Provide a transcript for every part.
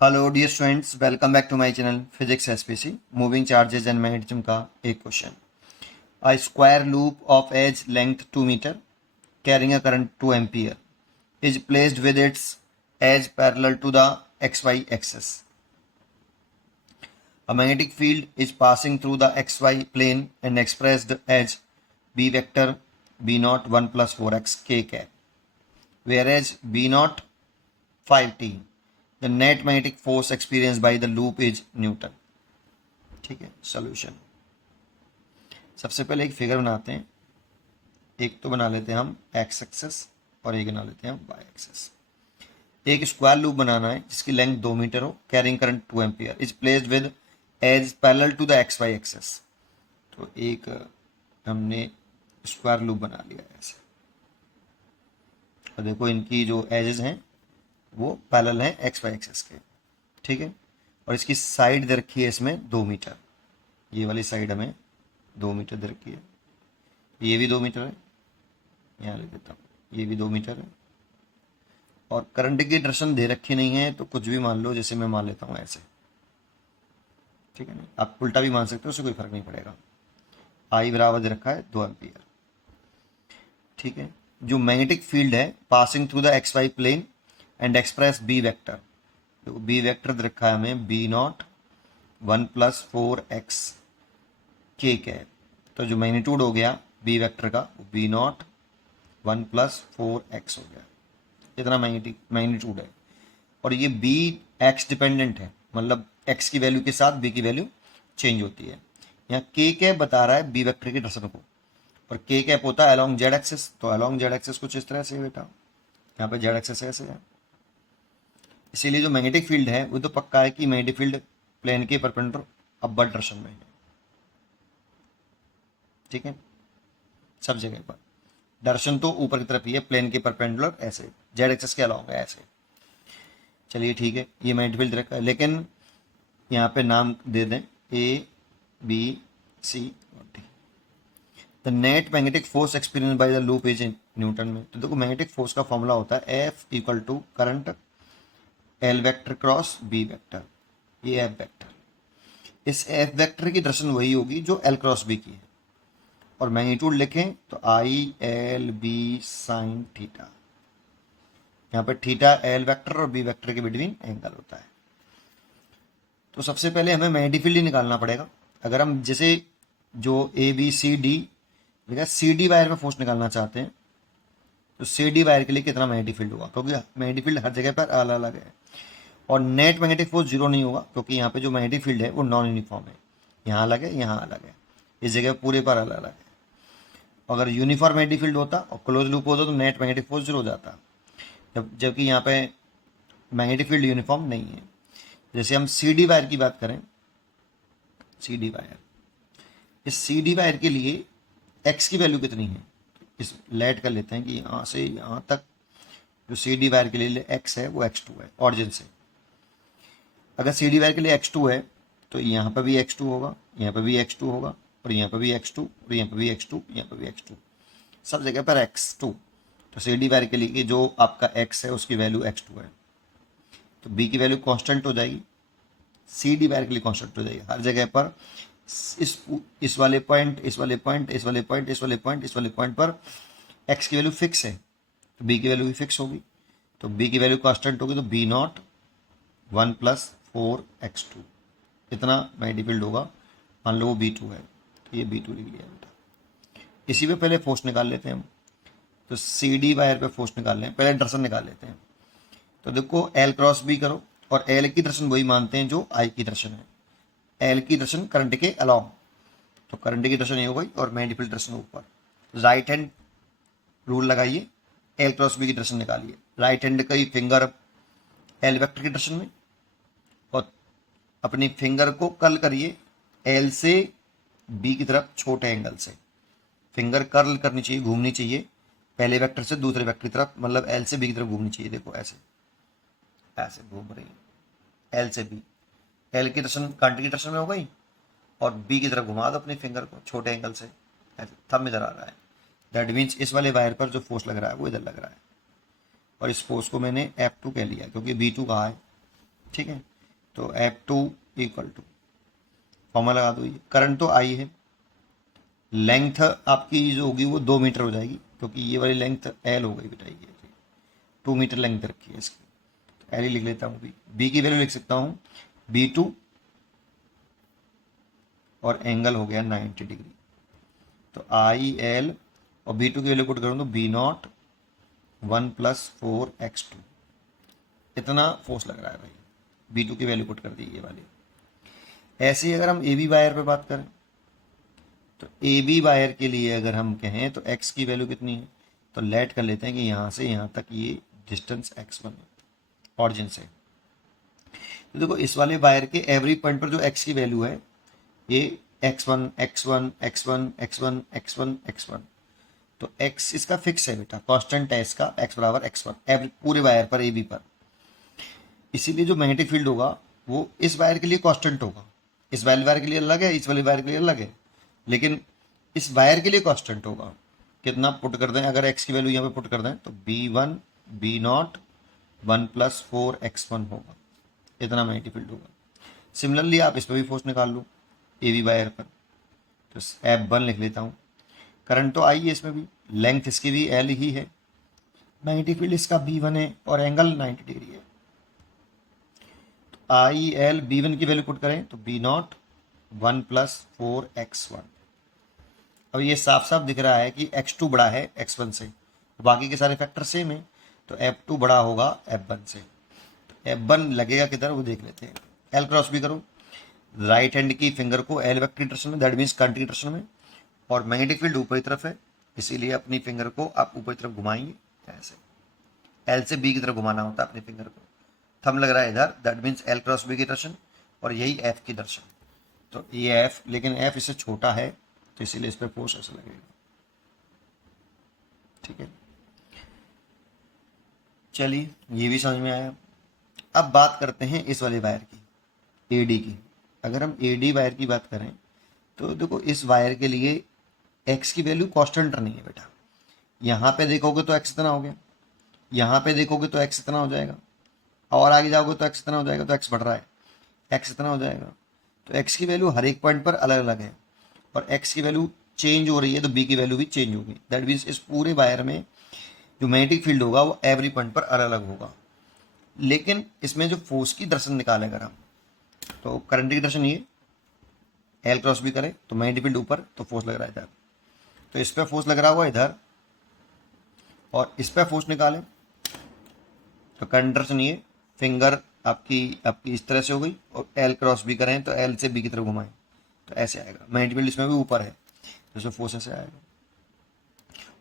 Hello dear students, welcome back to my channel physics SPC. Moving charges and magnetism का एक question. A square loop of edge length 2 metre carrying a current 2 ampere is placed with its edge parallel to the xy axis. A magnetic field is passing through the xy plane and expressed as b vector b naught 1 plus 4x k cap, whereas b naught 5t. The net magnetic force experienced by the loop is Newton. ठीक है, solution. सबसे पहले एक figure बनाते हैं। एक तो बना लेते हैं हम एक्स एक्सेस और एक बना लेते हैं हम वाई एक्सेस। एक स्क्वायर लूप बनाना है जिसकी लेंथ 2 मीटर हो, carrying current 2 ampere, is placed with edge parallel to the X Y axis. तो एक हमने स्क्वायर लूप बना लिया है ऐसे, और देखो इनकी जो एजेस हैं वो पैरेलल हैं एक्स वाई एक्सेस के। ठीक है, और इसकी साइड दे रखी है इसमें 2 मीटर। ये वाली साइड हमें 2 मीटर दे रखी है, ये भी 2 मीटर है, यहाँ लिख देता हूँ, ये भी 2 मीटर है। और करंट की डायरेक्शन दे रखी नहीं है तो कुछ भी मान लो, जैसे मैं मान लेता हूँ ऐसे। ठीक है ना, आप उल्टा भी मान सकते हो, उससे कोई फर्क नहीं पड़ेगा। आई बराबर दे रखा है 2 एम्पियर। ठीक है, जो मैग्नेटिक फील्ड है passing through the X Y plane and express B vector, तो बी वेक्टर दे रखा है हमें बी नॉट 1 प्लस 4x के कैप। तो जो मैग्नीट्यूड हो गया बी वेक्टर का बी नॉट 1 प्लस 4x हो गया, इतना मैग्नीट्यूड है। और ये बी एक्स डिपेंडेंट है, मतलब एक्स की वैल्यू के साथ बी की वैल्यू चेंज होती है। यहाँ के कैप बता रहा है बी वेक्टर की डायरेक्शन को, और के कैप होता है अलोंग जेड एक्सेस। तो अलोंग जेड एक्सेस कुछ इस तरह से बेटा, यहाँ पे जेड एक्सेस ऐसे है। इसीलिए जो मैग्नेटिक फील्ड है वो तो पक्का है कि मैग्नेटिक फील्ड प्लेन के परपेंडिकुलर अपवर्ड डायरेक्शन में है। ठीक है, सब जगह पर डायरेक्शन तो ऊपर की तरफ ही है, प्लेन के परपेंडिकुलर ऐसे, जेड एक्सेस के अलोंग है ऐसे। चलिए ठीक है, ये मैग्नेटिक फील्ड रखा है, लेकिन यहाँ पे नाम दे दें ए बी सी और D. The net magnetic force experience by the loop is in newton में। तो देखो मैग्नेटिक फोर्स का फॉर्मूला होता है F equal to current L vector cross B vector, ये एफ वेक्टर। इस एफ वेक्टर की डायरेक्शन वही होगी जो एल क्रॉस बी की है, और मैग्नीट्यूड लिखें तो I L B sine theta. यहाँ पे थीटा एल वेक्टर और बी वेक्टर के बिटवीन एंगल होता है। तो सबसे पहले हमें मैग्नेटिक फील्ड ही निकालना पड़ेगा। अगर हम जैसे जो A B C D, C D wire में फोर्स निकालना चाहते हैं तो सी डी वायर के लिए कितना मैग्नेटिक फील्ड होगा, क्योंकि मैग्नेटिक फील्ड हर जगह पर अलग अलग है। और नेट मैग्नेटिक फोर्स जीरो नहीं होगा, क्योंकि यहाँ पे जो मैग्नेटिक फील्ड है वो नॉन यूनिफॉर्म है, यहाँ अलग है यहाँ अलग है, इस जगह पूरे पर अलग अलग है। अगर यूनिफॉर्म मैग्नेटिक फील्ड होता और क्लोज लूप होता तो नेट मैग्नेटिक फोर्स जीरो हो जाता, जबकि यहाँ पे मैग्नेटिक फील्ड यूनिफॉर्म नहीं है। जैसे हम सी डी वायर की बात करें, सी डी वायर, इस सी डी वायर के लिए एक्स की वैल्यू कितनी है, इस लेट कर लेते हैं कि यहाँ से यहाँ तक जो सी डी वायर के लिए एक्स है वो x2 है ऑरिजिन से। अगर सी डी वायर के लिए x2 है तो यहाँ पर भी x2 होगा, यहाँ पर भी x2 होगा, और यहाँ पर भी x2, और यहाँ पर भी x2, यहाँ पर भी x2, सब जगह पर x2। तो सी डी वायर के लिए जो आपका x है उसकी वैल्यू x2 है, तो b की वैल्यू कांस्टेंट हो जाएगी, सी डी वायर के लिए कांस्टेंट हो जाएगी हर जगह पर। इस वाले पॉइंट, इस वाले पॉइंट, इस वाले पॉइंट, इस वाले पॉइंट, इस वाले पॉइंट पर x की वैल्यू फिक्स है, तो b की वैल्यू भी फिक्स होगी। तो b की वैल्यू कांस्टेंट होगी, तो b नॉट 1 प्लस 4x2 इतना मैग्नेटिक फील्ड होगा। मान लो वो B2 है, तो ये B2 लिख लिया बेटा। इसी पे पहले फोर्स निकाल लेते हैं हम। तो सी डी वायर पे फोर्स निकाल लें, पहले डायरेक्शन निकाल लेते हैं। तो देखो एल क्रॉस बी करो, और एल की डायरेक्शन वही मानते हैं जो आई की डायरेक्शन है, एल की डायरेक्शन करंट के अलोंग, तो करंट की डायरेक्शन ये हो गई और मैग्नेटिक फील्ड डायरेक्शन ऊपर। राइट हैंड रूल लगाइए, एल क्रॉस बी की डायरेक्शन निकालिए, राइट हैंड का फिंगर एल वेक्टर की डायरेक्शन में, और अपनी फिंगर को कर्ल करिए एल से बी की तरफ छोटे एंगल से। फिंगर कर्ल करनी चाहिए, घूमनी चाहिए पहले वेक्टर से दूसरे वेक्टर की तरफ, मतलब एल से बी की तरफ घूमनी चाहिए। देखो ऐसे ऐसे घूम रही है एल से बी, एल की डायरेक्शन करंट की डायरेक्शन में हो गई, और बी की तरफ घुमा दो अपने फिंगर को छोटे एंगल से, ऐसे थंब इधर आ रहा है। दैट मीन्स इस वाले वायर पर जो फोर्स लग रहा है वो इधर लग रहा है, और इस फोर्स को मैंने F2 कह लिया क्योंकि B2 कहा है। ठीक है। तो F2 इक्वल टू, फॉर्मूला लगा दो, ये करंट तो आई है, लेंथ आपकी जो होगी वो 2 मीटर हो जाएगी, क्योंकि ये वाली लेंथ L हो गई बेटा, ये 2 मीटर लेंथ रखी है इसकी। तो L ही लिख लेता हूँ, बी की वैल्यू लिख सकता हूँ B2, और एंगल हो गया 90 डिग्री। तो IL और B2 की वैल्यू पुट करूँ तो B0 1 + 4x2, इतना फोर्स लग रहा है भाई। B2 की वैल्यू पुट कर दी ये वाली। ऐसे ही अगर हम AB वायर पे बात करें, तो AB वायर के लिए अगर हम कहें तो x की वैल्यू कितनी है, तो लेट कर लेते हैं कि यहाँ से यहाँ तक ये डिस्टेंस x1 है ऑरिजिन से। तो देखो इस वाले वायर के एवरी पॉइंट पर जो x की वैल्यू है, ये x1 x1 x1 x1 x1 x1, तो x इसका फिक्स है बेटा, कांस्टेंट है इसका, x बराबर x1 एवरी पूरे वायर पर AB पर। इसीलिए जो मैग्नेटिक फील्ड होगा वो इस वायर के लिए कांस्टेंट होगा, इस वाले वायर के लिए अलग है, इस वाले वायर के लिए अलग है, लेकिन इस वायर के लिए कांस्टेंट होगा। कितना पुट कर दें, अगर x की वैल्यू यहाँ पे पुट कर दें तो B1 B0 1 + 4x1 होगा, इतना मैग्नेटिक फील्ड होगा। सिमिलरली आप इस पर भी फोर्स निकाल लो AB वायर पर, तो F1 लिख लेता हूँ। करंट तो आई है इसमें भी, लेंथ इसकी भी L ही है, मैग्नेटिक फील्ड इसका B1 है और एंगल 90 डिग्री है। IL B1 की वैल्यू पुट करें तो B0 1 + 4x1। अब ये साफ साफ दिख रहा है कि x2 बड़ा है x1 से, बाकी के सारे फैक्टर सेम है, तो F2 बड़ा होगा F1 से। तो F1 लगेगा किधर वो देख लेते हैं। L क्रॉस भी करो, राइट हैंड की फिंगर को L वेक्टर की डायरेक्शन में, दैट मीन्स करंट की डायरेक्शन में, और मैग्नेटिक फील्ड ऊपरी तरफ है, इसीलिए अपनी फिंगर को आप ऊपरी तरफ घुमाएंगे ऐसे, L से B की तरफ घुमाना होता है अपनी फिंगर को। थंब लग रहा है इधर, that means L cross B की डायरेक्शन, और यही F की डायरेक्शन। तो ये F, लेकिन F इससे छोटा है, तो इसीलिए इस पर फोर्स ऐसा लगेगा। ठीक है, चलिए ये भी समझ में आया। अब बात करते हैं इस वाले वायर की, AD की। अगर हम AD वायर की बात करें तो देखो इस वायर के लिए x की वैल्यू कांस्टेंट नहीं है बेटा। यहाँ पे देखोगे तो x इतना हो गया, यहाँ पे देखोगे तो x इतना हो जाएगा, और आगे जाओगे तो x इतना हो जाएगा, तो x बढ़ रहा है, x इतना हो जाएगा। तो x की वैल्यू हर एक पॉइंट पर अलग अलग है, और x की वैल्यू चेंज हो रही है तो b की वैल्यू भी चेंज होगी। दैट मीन्स इस पूरे वायर में जो मैग्नेटिक फील्ड होगा वो एवरी पॉइंट पर अलग अलग होगा। लेकिन इसमें जो फोर्स की दर्शन निकालें अगर हम, तो करंट की दर्शन ये L क्रॉस भी करें तो मैग्नेटिक फील्ड ऊपर, तो फोर्स लग रहा है इधर, तो इस पर फोर्स लग रहा हुआ इधर, और इस पर फोर्स निकालें तो करंट डायरेक्शन ये, फिंगर आपकी इस तरह से हो गई, और L क्रॉस भी करें तो L से B की तरफ घुमाएं तो ऐसे आएगा। मैग्नेटिक फील्ड इसमें भी ऊपर है, तो इसमें फोर्स ऐसे आएगा,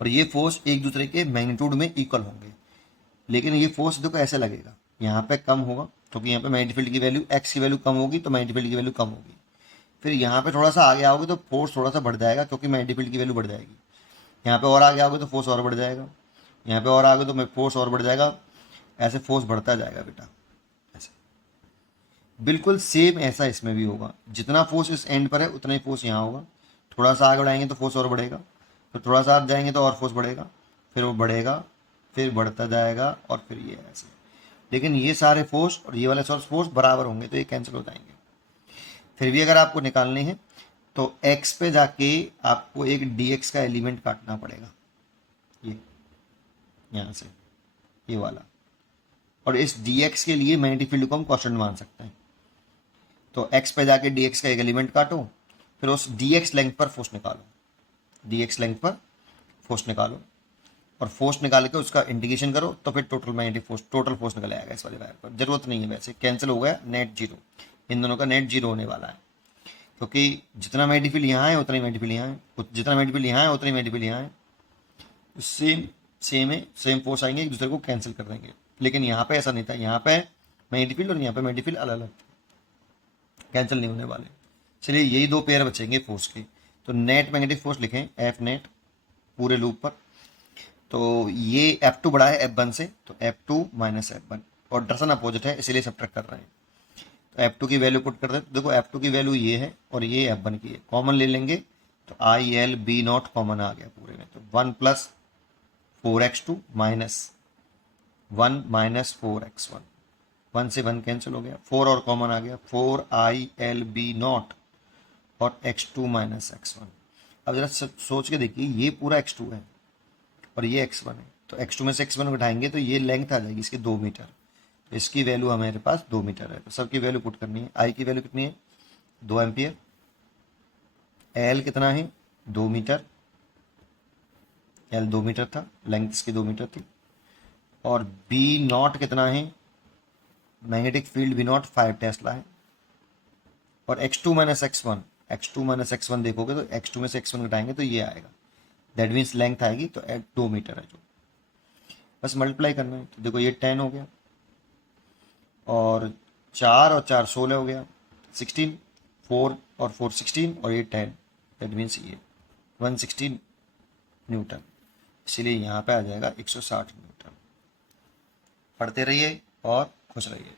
और ये फोर्स एक दूसरे के मैग्नीट्यूड में इक्वल होंगे। लेकिन ये फोर्स देखो ऐसे लगेगा, यहाँ पे कम होगा क्योंकि यहाँ पे मैग्नेटिक फील्ड की वैल्यू, x की वैल्यू कम होगी तो मैग्नेटिक फील्ड की वैल्यू कम होगी। फिर यहाँ पे थोड़ा सा आगे आओगे तो फोर्स थोड़ा सा बढ़ जाएगा क्योंकि मैग्नेटिक फील्ड की वैल्यू बढ़ जाएगी। यहाँ पे और आगे आओगे तो फोर्स और बढ़ जाएगा, यहाँ पे और आगे तो फोर्स और बढ़ जाएगा, ऐसे फोर्स बढ़ता जाएगा बेटा ऐसे। बिल्कुल सेम ऐसा इसमें भी होगा, जितना फोर्स इस एंड पर है उतना ही फोर्स यहाँ होगा। थोड़ा सा आगे बढ़ाएंगे तो फोर्स और बढ़ेगा, फिर थोड़ा सा आगे जाएंगे तो और फोर्स बढ़ेगा, फिर वो बढ़ेगा, फिर बढ़ता जाएगा, और फिर ये ऐसे। लेकिन ये सारे फोर्स और ये वाले सोर्स फोर्स बराबर होंगे तो ये कैंसिल हो जाएंगे। फिर भी अगर आपको निकालने हैं तो x पे जाके आपको एक dx का एलिमेंट काटना पड़ेगा, ये यहाँ से ये वाला, और इस dx के लिए मैग्नेटिक फील्ड को हम कांस्टेंट मान सकते हैं। तो x पे जाके dx का एक एलिमेंट काटो, फिर उस dx लेंथ पर फोर्स निकालो, dx लेंथ पर फोर्स निकालो, और फोर्स निकाल के उसका इंटीग्रेशन करो, तो फिर total magnetic force, total force निकल आएगा इस वाले वायर पर। जरूरत नहीं है वैसे, कैंसिल हो गया, नेट जीरो, इन दोनों का नेट जीरो होने वाला है, क्योंकि जितना मैग्नेटिक फील्ड यहाँ है उतना ही मैग्नेटिक फील्ड यहाँ है, जितना मैग्नेटिक फील्ड यहाँ है उतना ही मैग्नेटिक फील्ड यहाँ है, सेम है, सेम फोर्स आएंगे, एक दूसरे को कैंसिल कर देंगे। लेकिन यहाँ पे ऐसा नहीं था, यहाँ पे मैग्नेटिक फील्ड और यहाँ पे मैग्नेटिक फील्ड अलग अलग कैंसिल नहीं होने वाले। चलिए यही दो पेयर बचेंगे फोर्स के, तो नेट मैग्नेटिक फोर्स लिखें F नेट पूरे लूप पर। तो ये F2 बड़ा है F1 से, तो F2 माइनस F1, और डायरेक्शन अपोजिट है इसीलिए सब्ट्रैक्ट कर रहे हैं। तो F2 की वैल्यू पुट कर दें, तो देखो F2 की वैल्यू ये है और ये F1 की है, कॉमन ले लेंगे तो IL B0 कॉमन आ गया पूरे में, तो 1 + 4x2 - 1 - 4x1, 1 से 1 कैंसिल हो गया, 4 और कॉमन आ गया, 4IL_B0 और x2 माइनस x1। अब जरा सोच के देखिए, ये पूरा x2 है और ये x1 है, तो x2 में से x1 घटाएंगे तो ये लेंथ आ जाएगी इसकी 2 मीटर। तो इसकी वैल्यू हमारे पास 2 मीटर है, तो सबकी वैल्यू पुट करनी है। आई की वैल्यू कितनी है, 2 एम्पियर। एल कितना है, 2 मीटर, एल 2 मीटर था, लेंथ इसकी 2 मीटर थी। और बी नॉट कितना है, magnetic field B naught 5 tesla है। और x2 माइनस एक्स वन देखोगे तो x2 में से x1 घटाएंगे तो ये आएगा, दैट मीन्स लेंथ आएगी तो 2 मीटर है जो, बस मल्टीप्लाई करना है। तो देखो ये 10 हो गया, और 4 और 4 16 हो गया, 16, 4 और 4 16 और ये 10, दैट मीन्स ये 160 न्यूटन। इसीलिए यहाँ पे आ जाएगा 160 न्यूटन। पढ़ते रहिए और खुश रहिए।